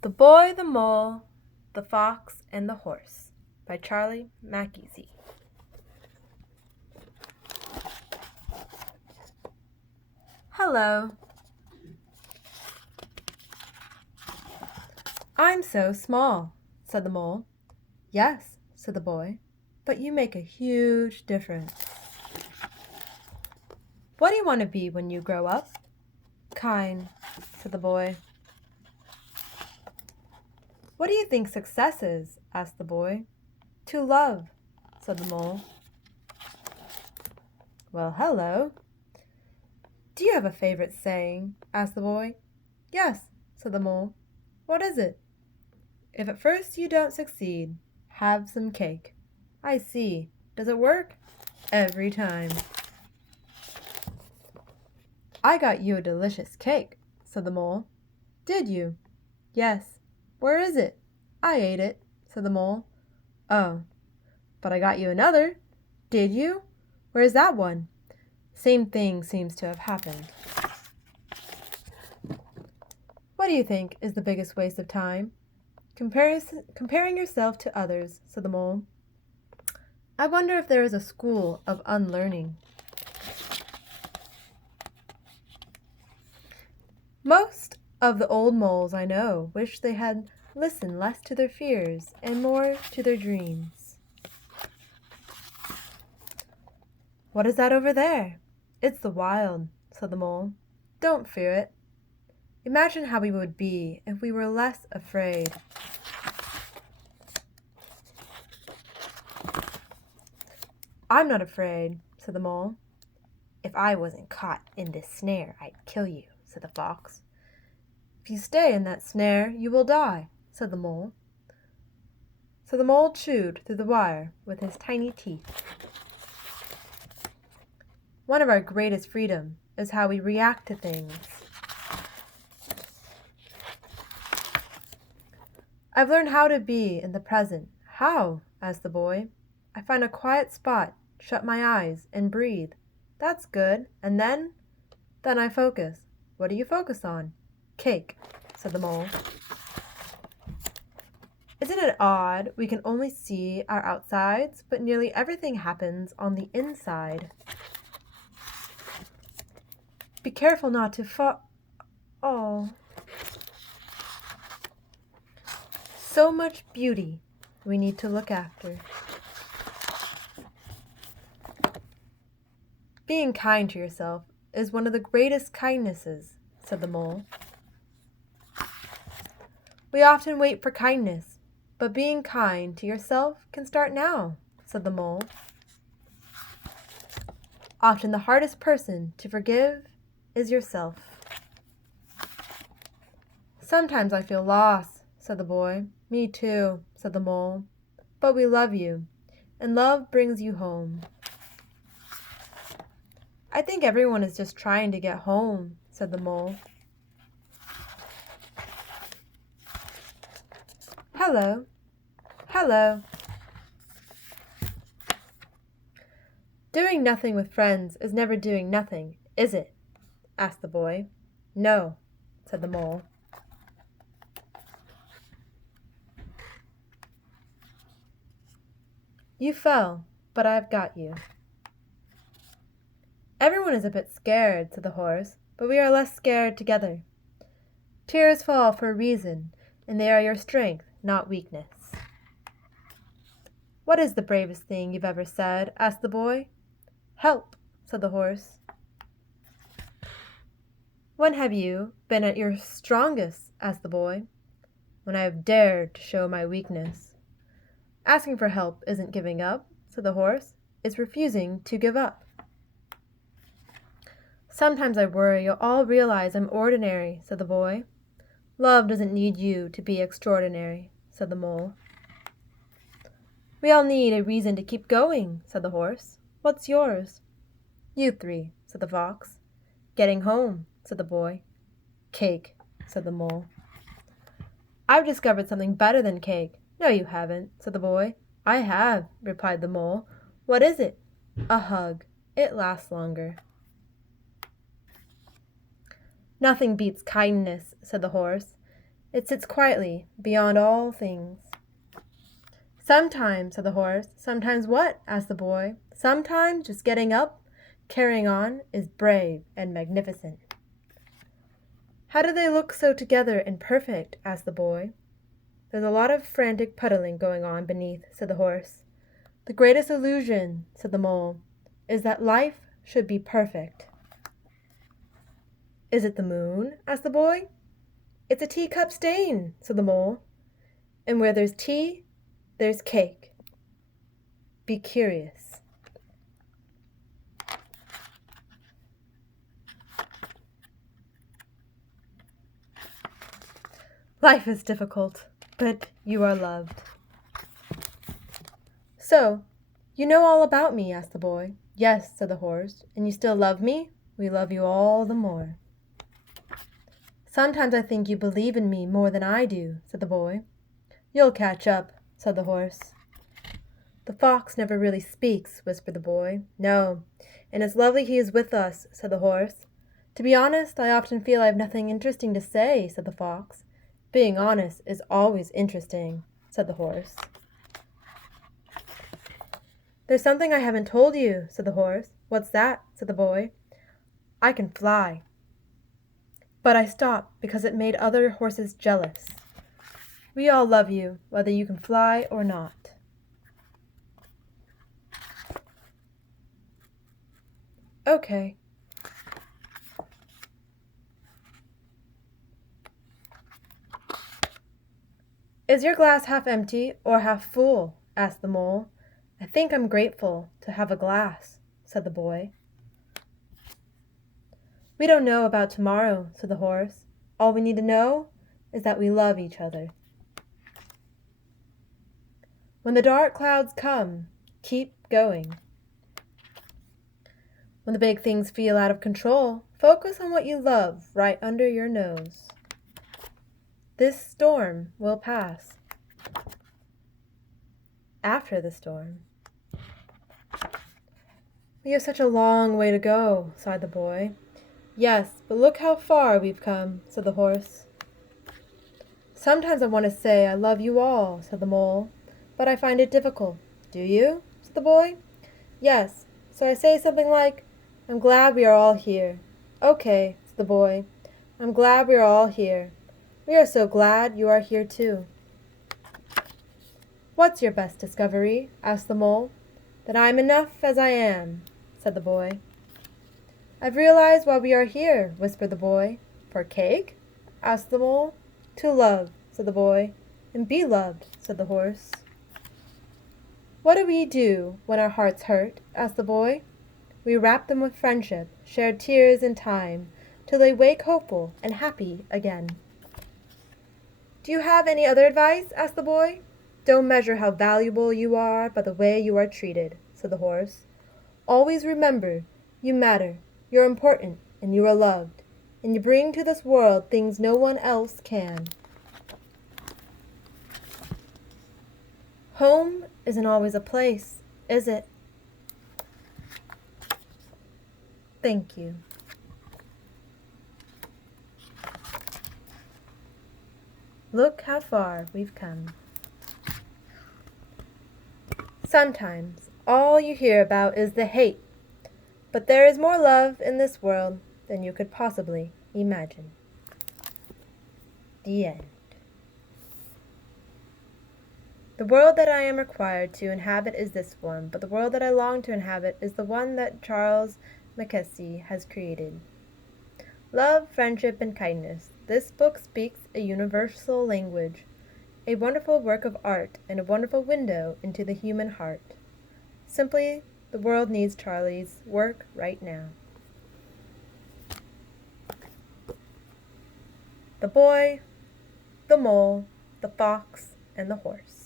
The Boy, the Mole, the Fox, and the Horse by Charlie Mackesy. Hello. I'm so small, said the mole. Yes, said the boy, but you make a huge difference. What do you want to be when you grow up? Kind, said the boy. What do you think success is? Asked the boy. To love, said the mole. Well, hello. Do you have a favorite saying? Asked the boy. Yes, said the mole. What is it? If at first you don't succeed, have some cake. I see. Does it work? Every time. I got you a delicious cake, said the mole. Did you? Yes. Where is it? I ate it, said the mole. Oh, but I got you another. Did you? Where's that one? Same thing seems to have happened. What do you think is the biggest waste of time? Comparing yourself to others, said the mole. I wonder if there is a school of unlearning. Most of the old moles I know wish they had listened less to their fears and more to their dreams. What is that over there? It's the wild, said the mole. Don't fear it. Imagine how we would be if we were less afraid. I'm not afraid, said the mole. If I wasn't caught in this snare, I'd kill you, said the fox. If you stay in that snare, you will die, said the mole. So the mole chewed through the wire with his tiny teeth. One of our greatest freedom is how we react to things. I've learned how to be in the present. How? Asked the boy. I find a quiet spot, shut my eyes, and breathe. That's good. And then? Then I focus. What do you focus on? Cake, said the mole. Isn't it odd we can only see our outsides, but nearly everything happens on the inside? Be careful not to fall. Oh. So much beauty we need to look after. Being kind to yourself is one of the greatest kindnesses, said the mole. We often wait for kindness, but being kind to yourself can start now, said the mole. Often the hardest person to forgive is yourself. Sometimes I feel lost, said the boy. Me too, said the mole. But we love you, and love brings you home. I think everyone is just trying to get home, said the mole. Hello. Hello. Doing nothing with friends is never doing nothing, is it? Asked the boy. No, said the mole. You fell, but I've got you. Everyone is a bit scared, said the horse, but we are less scared together. Tears fall for a reason, and they are your strength, not weakness. What is the bravest thing you've ever said? Asked the boy. Help, said the horse. When have you been at your strongest? Asked the boy. When I have dared to show my weakness. Asking for help isn't giving up, said the horse. It's refusing to give up. Sometimes I worry you'll all realize I'm ordinary, said the boy. Love doesn't need you to be extraordinary, said the mole. We all need a reason to keep going, said the horse. What's yours? You three, said the fox. Getting home, said the boy. Cake, said the mole. I've discovered something better than cake. No, you haven't, said the boy. I have, replied the mole. What is it? A hug. It lasts longer. Nothing beats kindness, said the horse. It sits quietly, beyond all things. Sometimes, said the horse. Sometimes what? Asked the boy. Sometimes just getting up, carrying on, is brave and magnificent. How do they look so together and perfect? Asked the boy. There's a lot of frantic puddling going on beneath, said the horse. The greatest illusion, said the mole, is that life should be perfect. Is it the moon? Asked the boy. It's a teacup stain, said the mole. And where there's tea, there's cake. Be curious. Life is difficult, but you are loved. So, you know all about me? Asked the boy. Yes, said the horse. And you still love me? We love you all the more. Sometimes I think you believe in me more than I do, said the boy. You'll catch up, said the horse. The fox never really speaks, whispered the boy. No, and it's lovely he is with us, said the horse. To be honest, I often feel I have nothing interesting to say, said the fox. Being honest is always interesting, said the horse. There's something I haven't told you, said the horse. What's that? Said the boy. I can fly. But I stopped because it made other horses jealous. We all love you, whether you can fly or not. Okay. Is your glass half empty or half full? Asked the mole. I think I'm grateful to have a glass, said the boy. We don't know about tomorrow, said the horse. All we need to know is that we love each other. When the dark clouds come, keep going. When the big things feel out of control, focus on what you love right under your nose. This storm will pass. After the storm. We have such a long way to go, sighed the boy. Yes, but look how far we've come, said the horse. Sometimes I want to say I love you all, said the mole, but I find it difficult. Do you? Said the boy. Yes, so I say something like, I'm glad we are all here. Okay, said the boy. I'm glad we are all here. We are so glad you are here too. What's your best discovery? Asked the mole. That I'm enough as I am, said the boy. I've realized why we are here, whispered the boy. For cake? Asked the mole. To love, said the boy. And be loved, said the horse. What do we do when our hearts hurt? Asked the boy. We wrap them with friendship, share tears and time, till they wake hopeful and happy again. Do you have any other advice? Asked the boy. Don't measure how valuable you are by the way you are treated, said the horse. Always remember, you matter, you're important, and you are loved, and you bring to this world things no one else can. Home isn't always a place, is it? Thank you. Look how far we've come. Sometimes all you hear about is the hate, but there is more love in this world than you could possibly imagine. The end. The world that I am required to inhabit is this one, but the world that I long to inhabit is the one that Charles Mackesy has created. Love, friendship, and kindness. This book speaks a universal language, a wonderful work of art, and a wonderful window into the human heart. Simply, the world needs Charlie's work right now. The boy, the mole, the fox, and the horse.